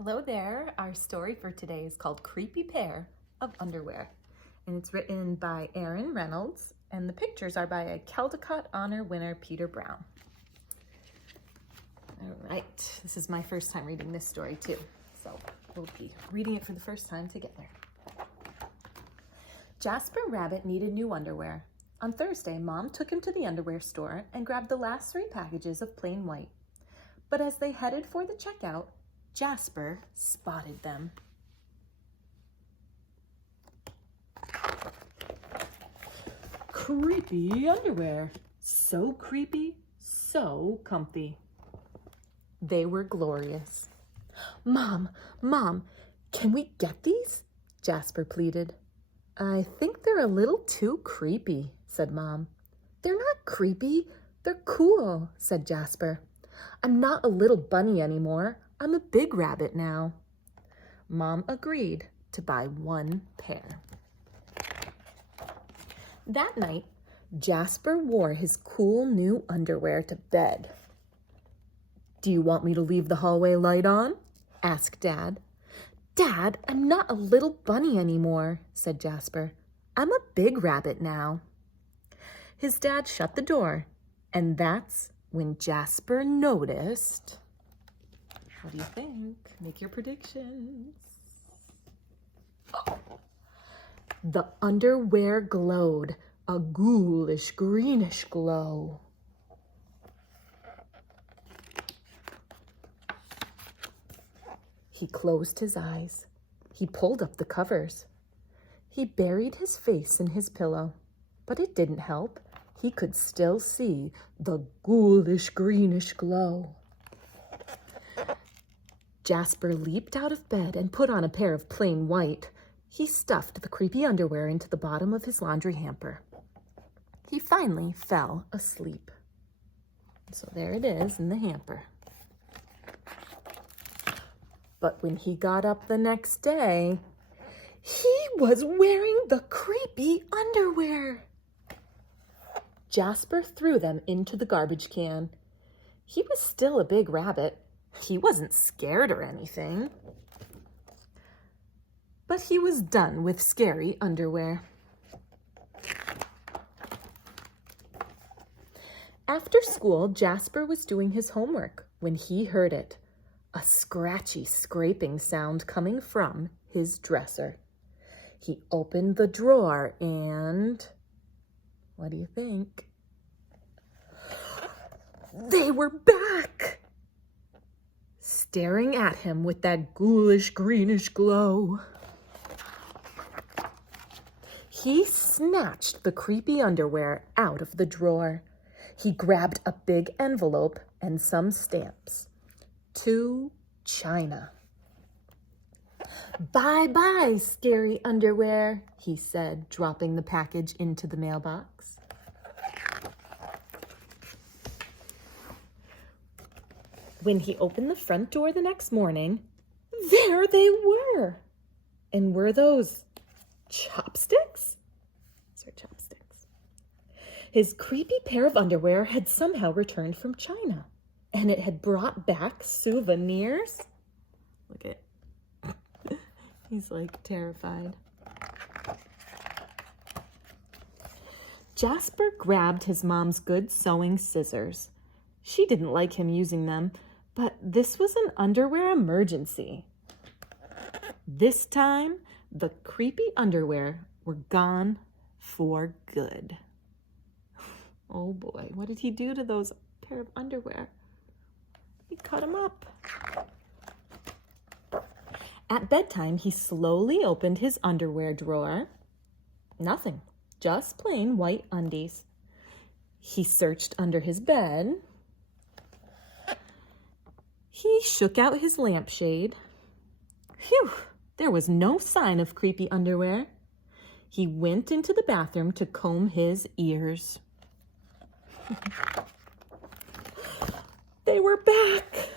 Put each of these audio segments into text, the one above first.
Hello there. Our story for today is called Creepy Pair of Underwear, and it's written by Aaron Reynolds, and the pictures are by a Caldecott Honor winner, Peter Brown. All right, this is my first time reading this story too, so we'll be reading it for the first time together. Jasper Rabbit needed new underwear. On Thursday, Mom took him to the underwear store and grabbed the last 3 packages of plain white. But as they headed for the checkout, Jasper spotted them. Creepy underwear. So creepy, so comfy. They were glorious. Mom, can we get these? Jasper pleaded. I think they're a little too creepy, said Mom. They're not creepy, they're cool, said Jasper. I'm not a little bunny anymore. I'm a big rabbit now. Mom agreed to buy 1 pair. That night, Jasper wore his cool new underwear to bed. Do you want me to leave the hallway light on? Asked Dad. Dad, I'm not a little bunny anymore, said Jasper. I'm a big rabbit now. His dad shut the door, and that's when Jasper noticed... What do you think? Make your predictions. Oh. The underwear glowed, a ghoulish greenish glow. He closed his eyes. He pulled up the covers. He buried his face in his pillow, but it didn't help. He could still see the ghoulish greenish glow. Jasper leaped out of bed and put on a pair of plain white. He stuffed the creepy underwear into the bottom of his laundry hamper. He finally fell asleep. So there it is in the hamper. But when he got up the next day, he was wearing the creepy underwear. Jasper threw them into the garbage can. He was still a big rabbit. He wasn't scared or anything. But he was done with scary underwear. After school, Jasper was doing his homework when he heard it. A scratchy scraping sound coming from his dresser. He opened the drawer and... What do you think? They were back! Staring at him with that ghoulish greenish glow. He snatched the creepy underwear out of the drawer. He grabbed a big envelope and some stamps. To China. Bye-bye, scary underwear, he said, dropping the package into the mailbox. When he opened the front door the next morning, there they were. And were those chopsticks? Those are chopsticks. His creepy pair of underwear had somehow returned from China, and it had brought back souvenirs. Look at, he's like terrified. Jasper grabbed his mom's good sewing scissors. She didn't like him using them, but this was an underwear emergency. This time, the creepy underwear were gone for good. Oh boy, what did he do to those pair of underwear? He cut them up. At bedtime, he slowly opened his underwear drawer. Nothing, just plain white undies. He searched under his bed. He shook out his lampshade. Phew, there was no sign of creepy underwear. He went into the bathroom to comb his ears. They were back.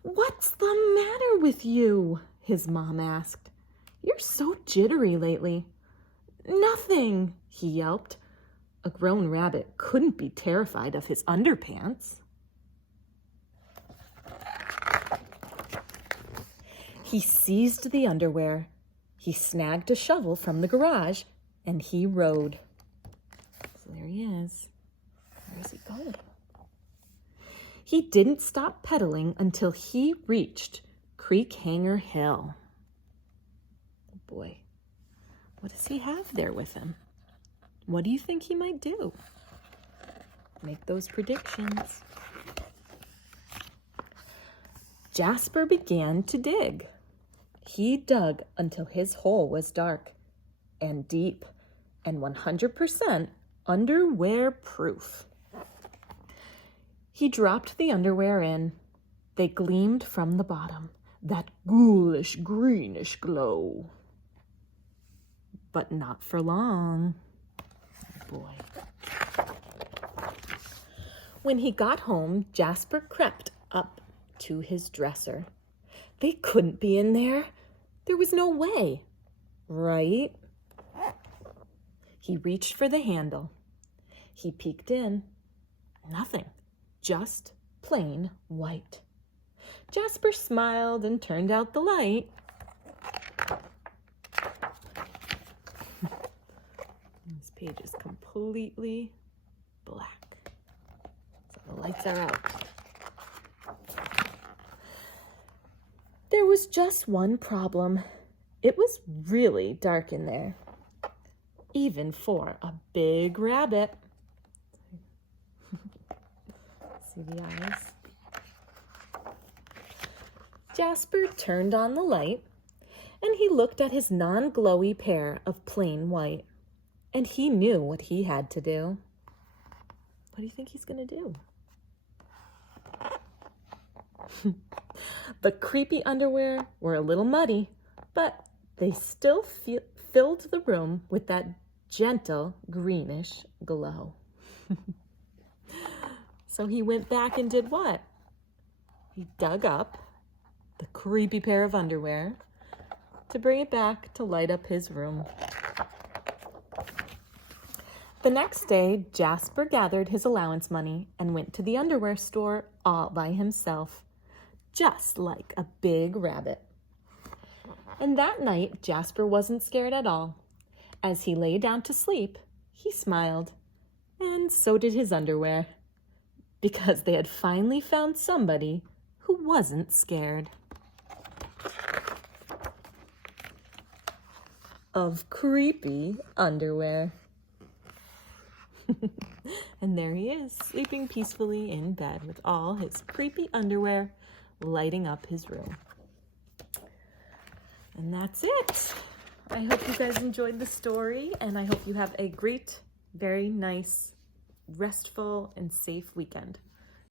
What's the matter with you? His mom asked. You're so jittery lately. Nothing, he yelped. A grown rabbit couldn't be terrified of his underpants. He seized the underwear. He snagged a shovel from the garage, and he rode. So there he is. Where is he going? He didn't stop pedaling until he reached Creek Hanger Hill. Oh boy, what does he have there with him? What do you think he might do? Make those predictions. Jasper began to dig. He dug until his hole was dark and deep and 100% underwear proof. He dropped the underwear in. They gleamed from the bottom, that ghoulish greenish glow. But not for long. Oh boy. When he got home, Jasper crept up to his dresser. They couldn't be in there. There was no way, right? He reached for the handle. He peeked in. Nothing, just plain white. Jasper smiled and turned out the light. This page is completely black. So the lights are out. There was just one problem. It was really dark in there, even for a big rabbit. See the eyes? Jasper turned on the light, and he looked at his non-glowy pair of plain white, and he knew what he had to do. What do you think he's going to do? The creepy underwear were a little muddy, but they still filled the room with that gentle greenish glow. So he went back and did what? He dug up the creepy pair of underwear to bring it back to light up his room. The next day, Jasper gathered his allowance money and went to the underwear store all by himself, just like a big rabbit. And that night, Jasper wasn't scared at all. As he lay down to sleep, he smiled, and so did his underwear, because they had finally found somebody who wasn't scared of creepy underwear. And there he is, sleeping peacefully in bed with all his creepy underwear lighting up his room. And that's it. I hope you guys enjoyed the story, and I hope you have a great, very nice, restful, and safe weekend.